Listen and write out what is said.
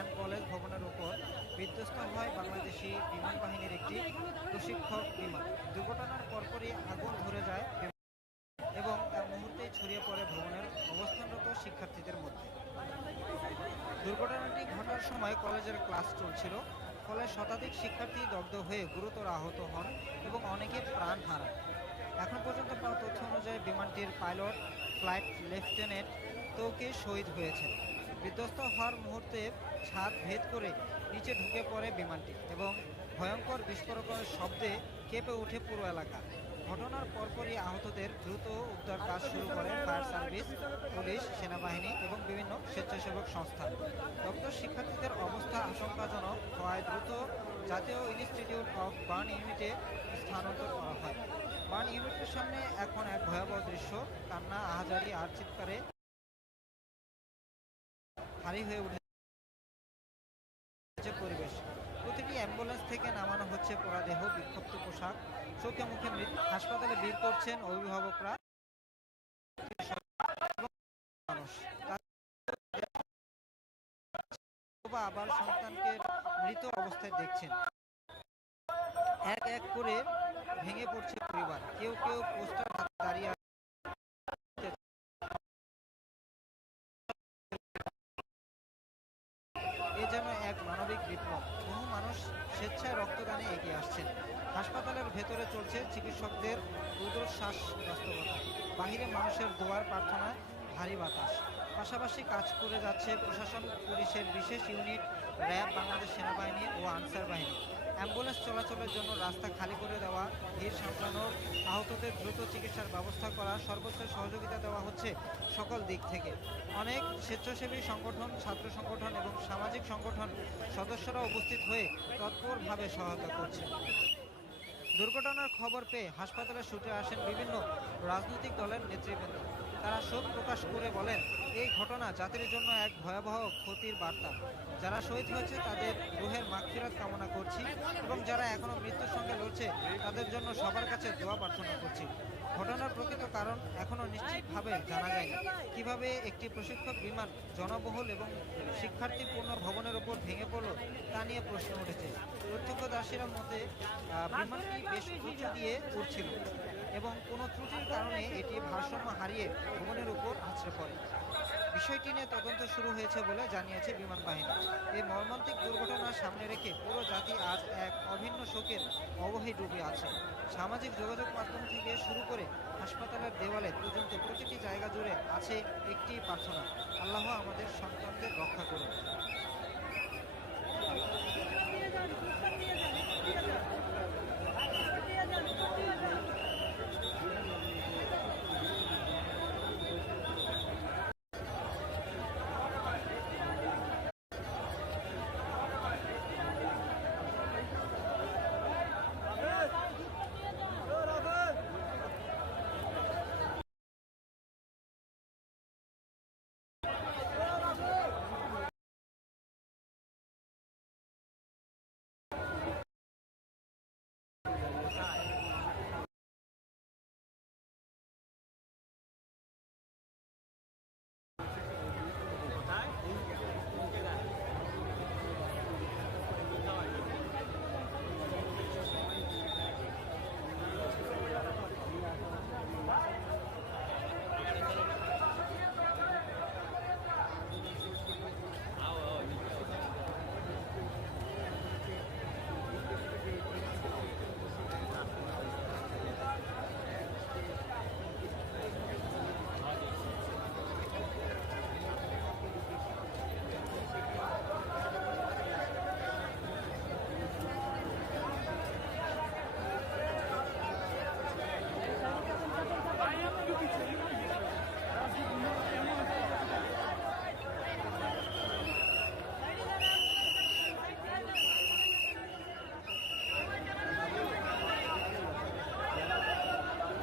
And college ভবনের উপর বিধ্বস্ত হয় বাংলাদেশি বিমান বাহিনীর একটি প্রশিক্ষক বিমান। দুর্ঘটনার পরপরই আগুন ধরে যায় এবং তার মুহূর্তেই ছড়িয়ে পড়ে ভবনের অবস্থানরত শিক্ষার্থীদের মধ্যে। দুর্ঘটনাটি ঘটার সময় কলেজের ক্লাস চলছিল, ফলে শতাধিক শিক্ষার্থী দগ্ধ হয়ে গুরুতর আহত হন এবং অনেকে প্রাণ হারান। এখন পর্যন্ত পাওয়া তথ্য অনুযায়ী বিমানটির পাইলট, ফ্লাইট লেফটেন্যান্ট তৌকে শহীদ হয়েছেন। বিধ্বস্ত হওয়ার মুহূর্তে ছাদ ভেদ করে নিচে ঢুকে পড়ে বিমানটি এবং ভয়ঙ্কর বিস্ফোরকের শব্দে কেঁপে ওঠে পুরো এলাকা। ঘটনার পরপরই আহতদের দ্রুত উদ্ধার কাজ শুরু করে ফায়ার সার্ভিস পুলিশ সেনাবাহিনী এবং বিভিন্ন স্বেচ্ছাসেবক সংস্থা। দগ্ধ শিক্ষার্থীদের অবস্থা আশঙ্কাজনক হওয়ায় দ্রুত জাতীয় ইনস্টিটিউট অফ বার্ন ইউনিটে স্থানান্তর করা হয়। বার্ন ইউনিটের সামনে এখন এক ভয়াবহ দৃশ্য। কান্না আহাজারি আর চিৎকারে ভারী হয়ে উঠেছে পরিবেশ। প্রতিটি অ্যাম্বুলেন্স থেকে নামানো হচ্ছে পোড়াদেহ বিক্ষিপ্ত পোশাক। চোখে মুখে হাসপাতালে ভিড় করছেন অভিভাবকরা। আবার সন্তানকে মৃত অবস্থায় দেখছেন। এক এক করে ভেঙে পড়ছে পরিবার। কেউ কেউ পোস্টার দাঁড়িয়ে স্বেচ্ছায় রক্তদানে এগিয়ে আসছেন। হাসপাতালের ভেতরে চলছে চিকিৎসকদের রুদ্রশ্বাস বাস্তবতা বাহিরে মানুষের দোয়ার প্রার্থনা, ভারী বাতাস। পাশাপাশি কাজ করে যাচ্ছে প্রশাসন, পুলিশের বিশেষ ইউনিট, র্যাব, বাংলাদেশ সেনাবাহিনী ও আনসার বাহিনী। অ্যাম্বুলেন্স চলাচলের জন্য রাস্তা খালি করে দেওয়া ভিড় সামলানোর আহতদের দ্রুত চিকিৎসার ব্যবস্থা করা সর্বোচ্চ সহযোগিতা দেওয়া হচ্ছে সকল দিক থেকে। অনেক স্বেচ্ছাসেবী সংগঠন, ছাত্র সংগঠন এবং সামাজিক সংগঠন সদস্যরা উপস্থিত হয়ে তৎপরভাবে সহায়তা করছে। দুর্ঘটনার খবর পেয়ে হাসপাতালে ছুটে আসেন বিভিন্ন রাজনৈতিক দলের নেতৃবৃন্দ। তারা শোক প্রকাশ করে বলেন, এই ঘটনা জাতির জন্য এক ভয়াবহ ক্ষতির বার্তা। যারা শহীদ হয়েছে, তাদের রুহের মাগফিরাত কামনা করছি এবং যারা এখনও মৃত্যুর সঙ্গে লড়ছে, তাদের জন্য সবার কাছে দোয়া প্রার্থনা করছি। ঘটনার প্রকৃত কারণ এখনও নিশ্চিতভাবে জানা যায়নি। কীভাবে একটি প্রশিক্ষক বিমান জনবহুল এবং শিক্ষার্থীপূর্ণ ভবনের উপর ভেঙে পড়ল, তা নিয়ে প্রশ্ন উঠেছে। প্রত্যক্ষদর্শীরা মতে বিমানটি বেশ উঁচু দিয়ে উঠছিল এবং কোনো ত্রুটির কারণে এটি ভারসাম্য হারিয়ে ভবনের উপর আছড়ে পড়ে বিষয়টি নিয়ে তদন্ত শুরু হয়েছে বলে জানিয়েছে বিমান বাহিনী। এই মর্মান্তিক দুর্ঘটনা সামনে রেখে পুরো জাতি আজ এক অভিন্ন শোকের অবহে ডুবে আছে। সামাজিক যোগাযোগ মাধ্যম থেকে শুরু করে হাসপাতালের দেওয়ালে পর্যন্ত প্রতিটি জায়গা জুড়ে আছে একটি প্রার্থনা। আল্লাহ আমাদের সন্তানদের রক্ষা করুন।